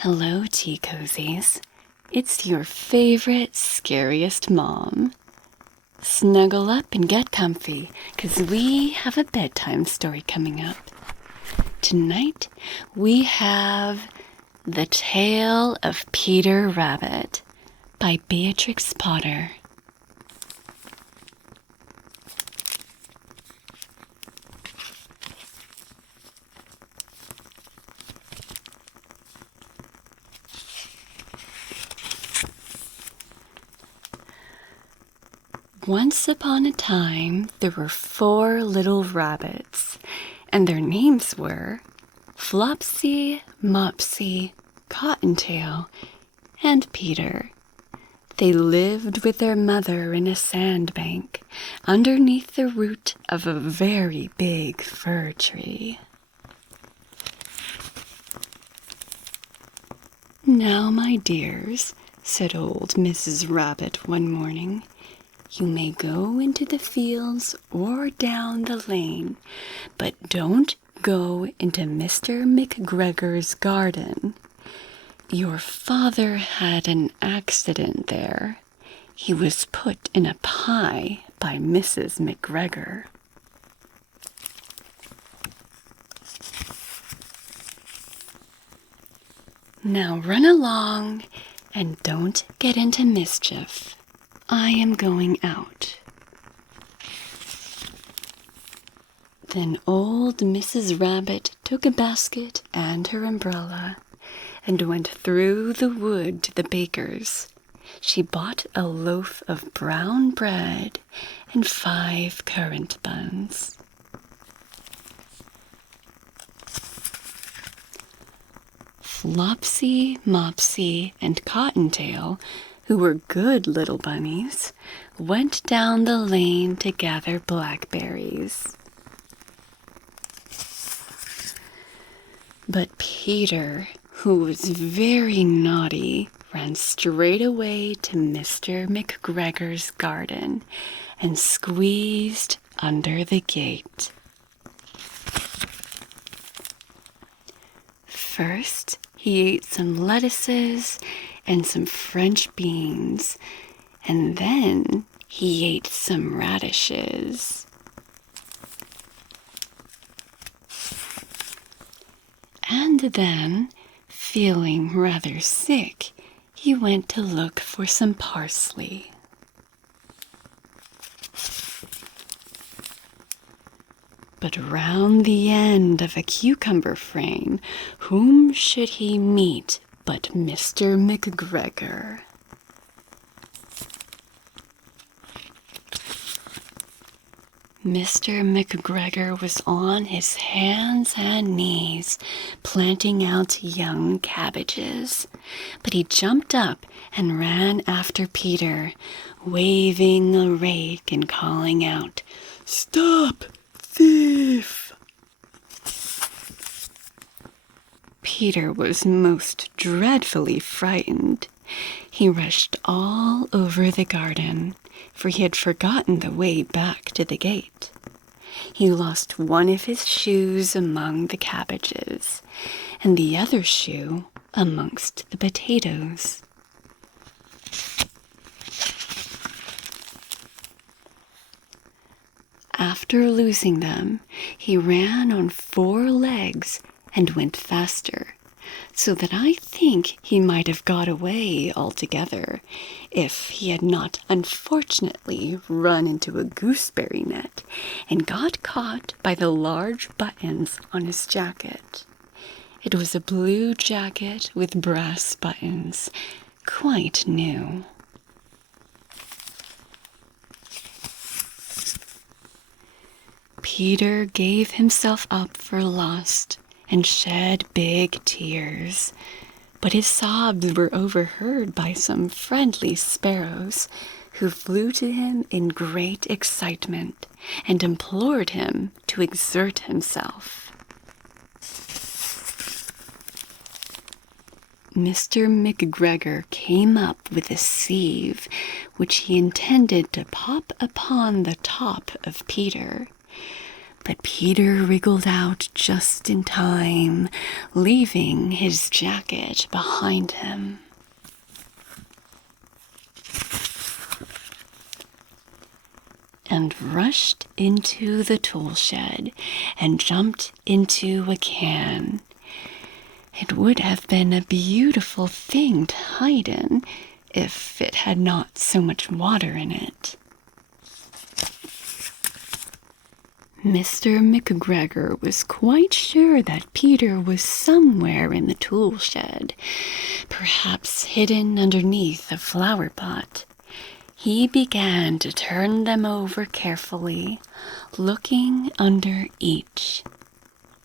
Hello, tea cozies. It's your favorite, scariest mom. Snuggle up and get comfy, 'cause we have a bedtime story coming up. Tonight, we have The Tale of Peter Rabbit by Beatrix Potter. Once upon a time, there were 4 little rabbits, and their names were Flopsy, Mopsy, Cottontail, and Peter. They lived with their mother in a sandbank underneath the root of a very big fir tree. "Now, my dears," said old Mrs. Rabbit one morning, "you may go into the fields or down the lane, but don't go into Mr. McGregor's garden. Your father had an accident there. He was put in a pie by Mrs. McGregor." "Now run along and don't get into mischief. I am going out." Then old Mrs. Rabbit took a basket and her umbrella and went through the wood to the baker's. She bought a loaf of brown bread and 5 currant buns. Flopsy, Mopsy, and Cottontail, who were good little bunnies, went down the lane to gather blackberries. But Peter, who was very naughty, ran straight away to Mr. McGregor's garden and squeezed under the gate. First, he ate some lettuces and some French beans, and then he ate some radishes. And then, feeling rather sick, he went to look for some parsley. But round the end of a cucumber frame, whom should he meet but Mr. McGregor? Mr. McGregor was on his hands and knees, planting out young cabbages, but he jumped up and ran after Peter, waving a rake and calling out, "Stop, thief!" Peter was most dreadfully frightened. He rushed all over the garden, for he had forgotten the way back to the gate. He lost one of his shoes among the cabbages, and the other shoe amongst the potatoes. After losing them, he ran on 4 legs and went faster, so that I think he might have got away altogether, if he had not unfortunately run into a gooseberry net and got caught by the large buttons on his jacket. It was a blue jacket with brass buttons, quite new. Peter gave himself up for lost and shed big tears, but his sobs were overheard by some friendly sparrows, who flew to him in great excitement and implored him to exert himself. Mr. McGregor came up with a sieve, which he intended to pop upon the top of Peter. but Peter wriggled out just in time, leaving his jacket behind him. And rushed into the tool shed and jumped into a can. It would have been a beautiful thing to hide in if it had not so much water in it. Mr. McGregor was quite sure that Peter was somewhere in the tool shed, perhaps hidden underneath a flower pot. He began to turn them over carefully, looking under each.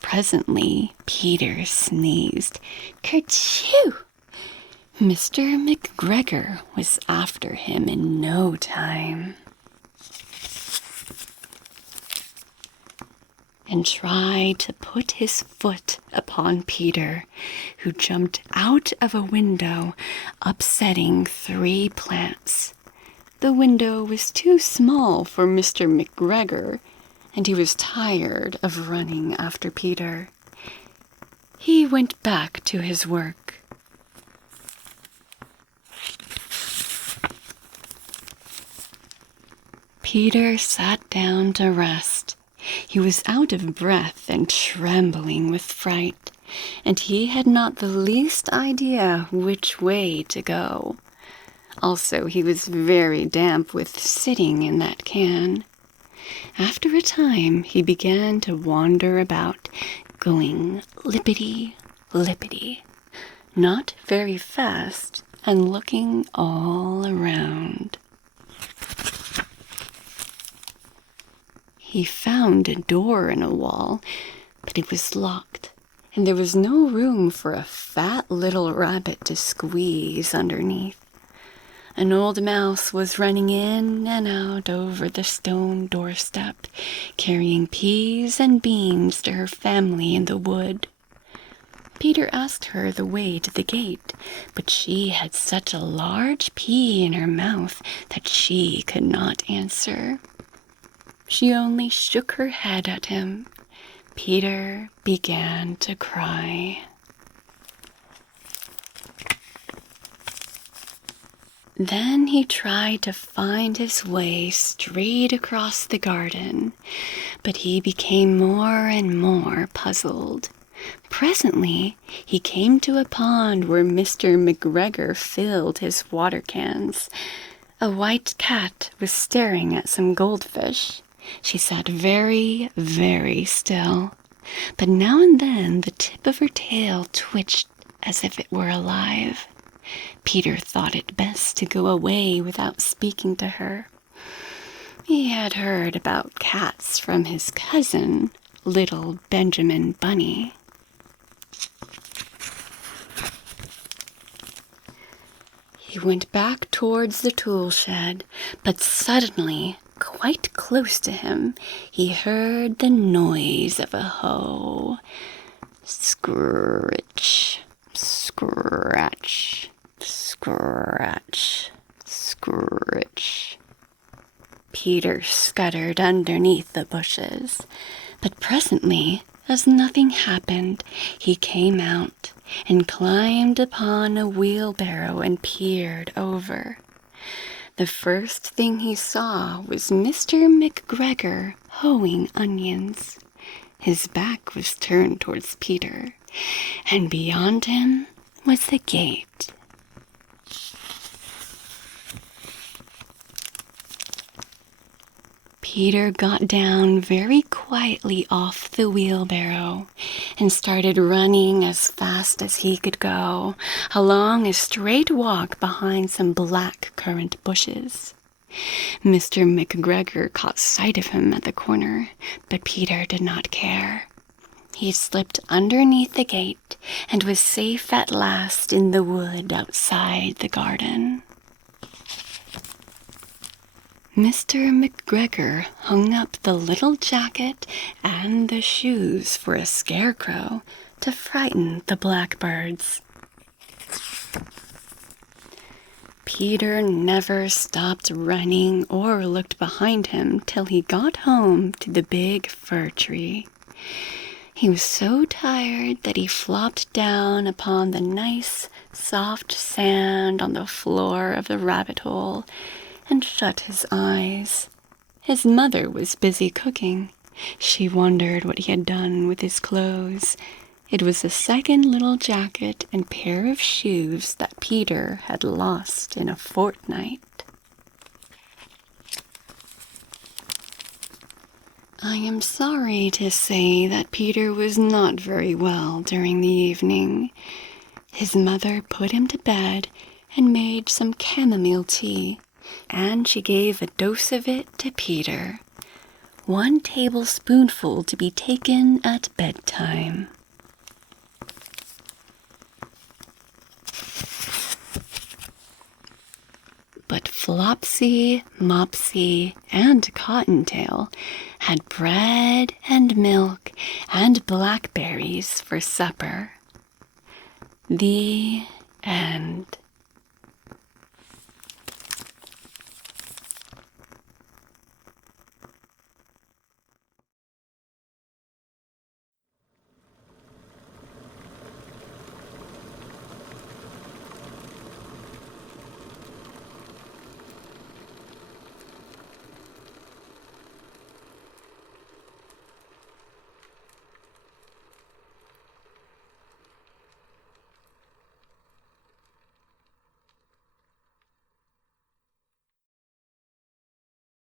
Presently, Peter sneezed. Kerchoo! Mr. McGregor was after him in no time, and tried to put his foot upon Peter, who jumped out of a window, upsetting 3 plants. The window was too small for Mr. McGregor, and he was tired of running after Peter. He went back to his work. Peter sat down to rest. He was out of breath and trembling with fright, and he had not the least idea which way to go. Also, he was very damp with sitting in that can. After a time, he began to wander about, going lippity-lippity, not very fast, and looking all around. He found a door in a wall, but it was locked, and there was no room for a fat little rabbit to squeeze underneath. An old mouse was running in and out over the stone doorstep, carrying peas and beans to her family in the wood. Peter asked her the way to the gate, but she had such a large pea in her mouth that she could not answer. She only shook her head at him. Peter began to cry. Then he tried to find his way straight across the garden, but he became more and more puzzled. Presently, he came to a pond where Mr. McGregor filled his water cans. A white cat was staring at some goldfish. She sat very, very still, but now and then the tip of her tail twitched as if it were alive. Peter thought it best to go away without speaking to her. He had heard about cats from his cousin, little Benjamin Bunny. He went back towards the tool shed, but suddenly, quite close to him, he heard the noise of a hoe. Scritch, scratch, scratch, scritch. Peter scuttered underneath the bushes, but presently, as nothing happened, he came out and climbed upon a wheelbarrow and peered over. The first thing he saw was Mr. McGregor hoeing onions. His back was turned towards Peter, and beyond him was the gate. Peter got down very quietly off the wheelbarrow and started running as fast as he could go along a straight walk behind some black currant bushes. Mr. McGregor caught sight of him at the corner, but Peter did not care. He slipped underneath the gate and was safe at last in the wood outside the garden. Mr. McGregor hung up the little jacket and the shoes for a scarecrow to frighten the blackbirds. Peter never stopped running or looked behind him till he got home to the big fir tree. He was so tired that he flopped down upon the nice, soft sand on the floor of the rabbit hole and shut his eyes. His mother was busy cooking. She wondered what he had done with his clothes. It was the second little jacket and pair of shoes that Peter had lost in a fortnight. I am sorry to say that Peter was not very well during the evening. His mother put him to bed and made some chamomile tea, and she gave a dose of it to Peter. 1 tablespoonful to be taken at bedtime. But Flopsy, Mopsy, and Cottontail had bread and milk and blackberries for supper. The end.